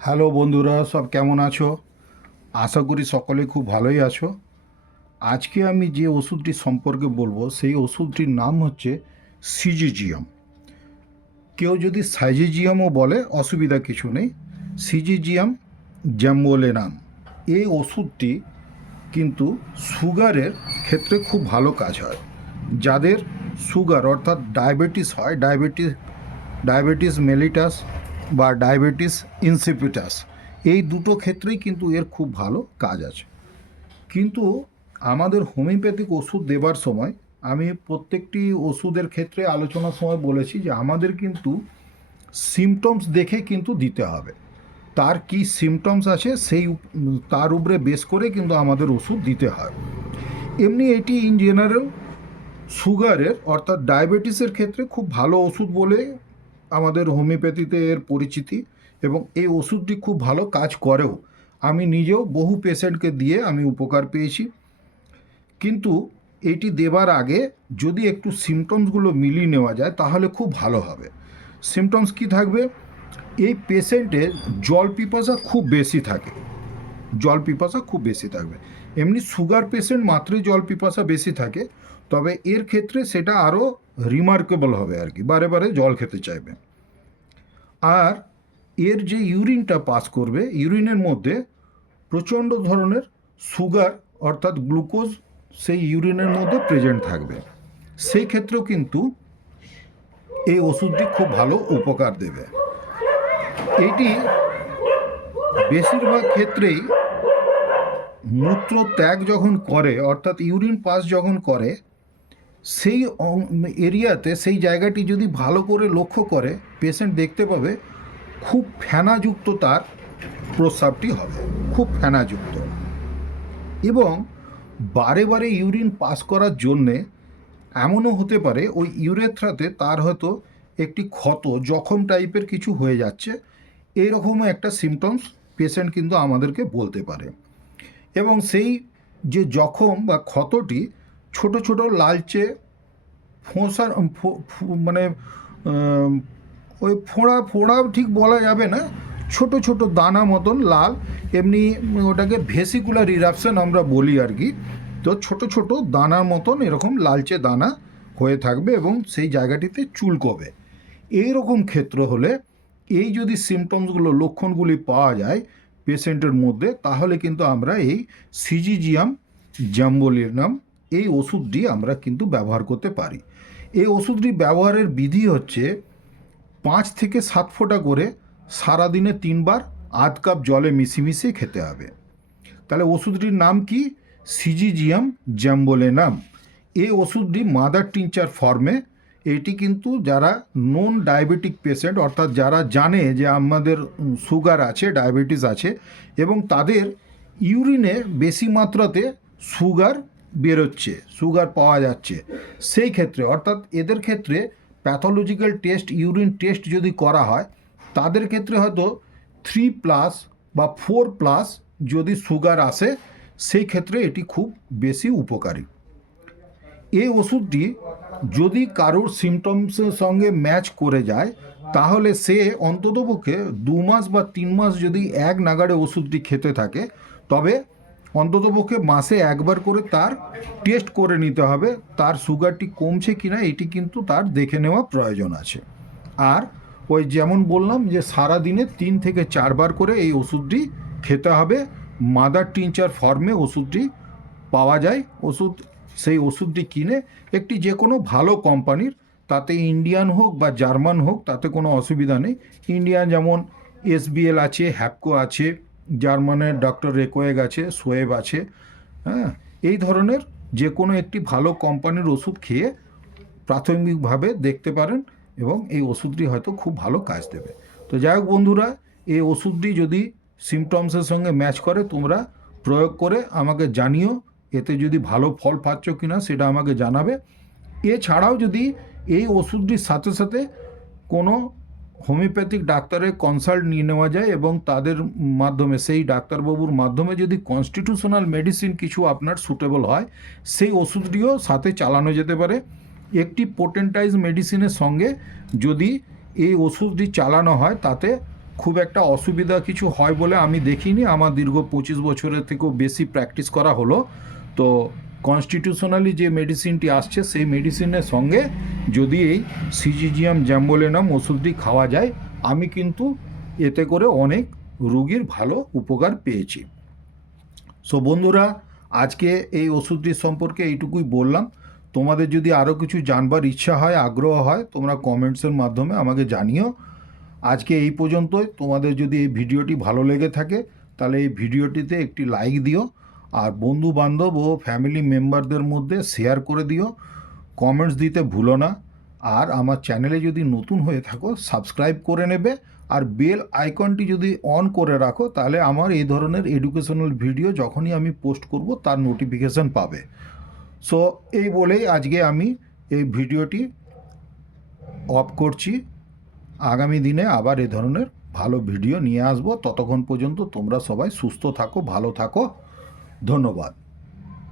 Hello বন্ধুরা, সব কেমন আছো? আশা করি সকলে খুব ভালোই আছো। আজকে আমি যে ওষুধটি সম্পর্কে বলবো সেই ওষুধটির নাম হচ্ছে সিজিজিয়াম। কেউ যদি সাইজিজিয়ামও বলে অসুবিধা কিছু নেই। সিজিজিয়াম জ্যাম্বোলেনাম এই ওষুধটি কিন্তু সুগারের ক্ষেত্রে খুব ভালো কাজ হয়। যাদের সুগার অর্থাৎ ডায়াবেটিস হয়, ডায়াবেটিস মেলিটাস বা ডায়াবেটিস ইনসিপিটাস, এই দুটো ক্ষেত্রেই কিন্তু এর খুব ভালো কাজ আছে। কিন্তু আমাদের হোমিওপ্যাথিক ওষুধ দেবার সময় আমি প্রত্যেকটি ওষুধের ক্ষেত্রে আলোচনার সময় বলেছি যে আমাদের কিন্তু সিমটমস দেখে কিন্তু দিতে হবে। তার কি সিমটমস আছে তার উপরে বেস করে কিন্তু আমাদের ওষুধ দিতে হয়। এমনি এটি ইন জেনারেল সুগারের অর্থাৎ ডায়াবেটিসের ক্ষেত্রে খুব ভালো ওষুধ বলে আমাদের হোমিওপ্যাথিতে এর পরিচিতি, এবং এই ওষুধটি খুব ভালো কাজ করেও। আমি নিজেও বহু পেশেন্টকে দিয়ে আমি উপকার পেয়েছি। কিন্তু এটি দেবার আগে যদি একটু সিমটমসগুলো মিলিয়ে নেওয়া যায় তাহলে খুব ভালো হবে। সিমটমস কি থাকবে? এই পেশেন্টের জল পিপাসা খুব বেশি থাকে, জল পিপাসা খুব বেশি থাকবে। এমনি সুগার পেশেন্ট মাত্রই জল পিপাসা বেশি থাকে, তবে এর ক্ষেত্রে সেটা আরও রিমার্কেবল হবে আর কি, বারে বারে জল খেতে চাইবে। আর এর যে ইউরিনটা পাস করবে, ইউরিনের মধ্যে প্রচণ্ড ধরনের সুগার অর্থাৎ গ্লুকোজ সেই ইউরিনের মধ্যে প্রেজেন্ট থাকবে। সেই ক্ষেত্রেও কিন্তু এই ওষুধটি খুব ভালো উপকার দেবে। এটি বেশিরভাগ ক্ষেত্রেই মূত্র ত্যাগ যখন করে অর্থাৎ ইউরিন পাস যখন করে সেই এরিয়াতে, সেই জায়গাটি যদি ভালো করে লক্ষ্য করে পেশেন্ট দেখতে পাবে খুব ফেনাযুক্ত তার প্রস্রাবটি হবে, খুব ফেনাযুক্ত। এবং বারে বারে ইউরিন পাস করার জন্যে এমনও হতে পারে ওই ইউরেথ্রাতে তার হয়তো একটি ক্ষত, জখম টাইপের কিছু হয়ে যাচ্ছে, এইরকমও একটা সিমটমস পেশেন্ট কিন্তু আমাদেরকে বলতে পারে। এবং সেই যে জখম বা ক্ষতটি ছোট ছোট লালচে ফোঁসার মানে ওই ফোঁড়া ফোঁড়া ঠিক বলা যাবে না, ছোট ছোট দানা মতন লাল, এমনি ওটাকে ভেসিকুলার ইরাপশন আমরা বলি আর কি। তো ছোট ছোট দানার মতন এরকম লালচে দানা হয়ে থাকবে এবং সেই জায়গাটিতে চুলকবে। এই রকম ক্ষেত্র হলে এই যদি সিমটমসগুলো, লক্ষণগুলি পাওয়া যায় পেশেন্টের মধ্যে, তাহলে কিন্তু আমরা এই সিজিজিয়াম জাম্বোলিনাম এই ওষুধটি আমরা কিন্তু ব্যবহার করতে পারি। এই ওষুধটি ব্যবহারের বিধি হচ্ছে 5 থেকে 7 ফোঁটা করে সারাদিনে 3 বার আধ কাপ জলে মিশিয়ে খেতে হবে। তাহলে ওষুধটির নাম কি? সিজিজিয়াম জ্যাম্বোলেনাম। এই ওষুধটি মাদার টিনচার ফর্মে। এটি কিন্তু যারা নন ডায়াবেটিক পেশেন্ট অর্থাৎ যারা জানে যে আমাদের সুগার আছে, ডায়াবেটিস আছে, এবং তাদের ইউরিনে বেশি মাত্রাতে সুগার বেরোচ্ছে, সুগার পাওয়া যাচ্ছে, সেই ক্ষেত্রে অর্থাৎ এদের ক্ষেত্রে প্যাথোলজিক্যাল টেস্ট, ইউরিন টেস্ট যদি করা হয় তাদের ক্ষেত্রে হয়তো 3+ বা 4+ যদি সুগার আসে, সেই ক্ষেত্রে এটি খুব বেশি উপকারী। এই ওষুধটি যদি কারোর সিমটমসের সঙ্গে ম্যাচ করে যায় তাহলে সে অন্ততপক্ষে 2 মাস বা 3 মাস যদি এক নাগাড়ে ওষুধটি খেতে থাকে, তবে অন্ততপক্ষে মাসে একবার করে তার টেস্ট করে নিতে হবে তার সুগারটি কমছে কিনা, এটি কিন্তু তার দেখে নেওয়া প্রয়োজন আছে। আর ওই যেমন বললাম যে সারাদিনে 3 থেকে 4 বার করে এই ওষুধটি খেতে হবে। মাদার টিনচার ফর্মে ওষুধটি পাওয়া যায়। সেই ওষুধটি কিনে একটি যে কোনো ভালো কোম্পানির, তাতে ইন্ডিয়ান হোক বা জার্মান হোক তাতে কোনো অসুবিধা নেই। ইন্ডিয়ান যেমন এসবিএল আছে, হ্যাপকো আছে, জার্মানের ডক্টর রেকোয়েগ আছে, সোয়েব আছে, হ্যাঁ, এই ধরনের যে কোনো একটি ভালো কোম্পানির ওষুধ খেয়ে প্রাথমিকভাবে দেখতে পারেন এবং এই ওষুধটি হয়তো খুব ভালো কাজ দেবে। তো যাই হোক বন্ধুরা, এই ওষুধটি যদি সিমটমসের সঙ্গে ম্যাচ করে তোমরা প্রয়োগ করে আমাকে জানিও। এতে যদি ভালো ফল পাচ্ছ কিনা সেটা আমাকে জানাবে। এছাড়াও যদি এই ওষুধটির সাথে সাথে কোনো হোমিওপ্যাথিক ডাক্তারের কনসাল্ট নিয়ে নেওয়া যায় এবং তাদের মাধ্যমে, সেই ডাক্তারবাবুর মাধ্যমে যদি কনস্টিটিউশনাল মেডিসিন কিছু আপনার সুটেবল হয়, সেই ওষুধটিও সাথে চালানো যেতে পারে। একটি পোটেন্টাইজ মেডিসিনের সঙ্গে যদি এই ওষুধটি চালানো হয় তাতে খুব একটা অসুবিধা কিছু হয় বলে আমি দেখিনি। আমার দীর্ঘ 25 বছরের থেকেও বেশি প্র্যাকটিস করা হলো। তো কনস্টিটিউশনালি যে মেডিসিনটি আসছে সেই মেডিসিনের সঙ্গে যদি এই সিজিজিয়াম জ্যাম্বোলেনাম ওষুধটি খাওয়া যায়, আমি কিন্তু এতে করে অনেক রোগীর ভালো উপকার পেয়েছি। সো বন্ধুরা, আজকে এই ওষুধটির সম্পর্কে এইটুকুই বললাম। তোমাদের যদি আরও কিছু জানবার ইচ্ছা হয়, আগ্রহ হয়, তোমরা কমেন্টসের মাধ্যমে আমাকে জানিও। আজকে এই পর্যন্তই। তোমাদের যদি এই ভিডিওটি ভালো লেগে থাকে তাহলে এই ভিডিওটিতে একটি লাইক দিও, আর বন্ধু বান্ধব ও ফ্যামিলি মেম্বারদের মধ্যে শেয়ার করে দিও। কমেন্টস দিতে ভুলো না। আর আমার চ্যানেলে যদি নতুন হয়ে থাকো সাবস্ক্রাইব করে নেবে, আর বেল আইকনটি যদি অন করে রাখো তাহলে আমার এই ধরনের এডুকেশনাল ভিডিও যখনই আমি পোস্ট করব তার নোটিফিকেশান পাবে। সো এই বলেই আজকে আমি এই ভিডিওটি অফ করছি। আগামী দিনে আবার এ ধরনের ভালো ভিডিও নিয়ে আসবো। ততক্ষণ পর্যন্ত তোমরা সবাই সুস্থ থাকো, ভালো থাকো। ধন্যবাদ।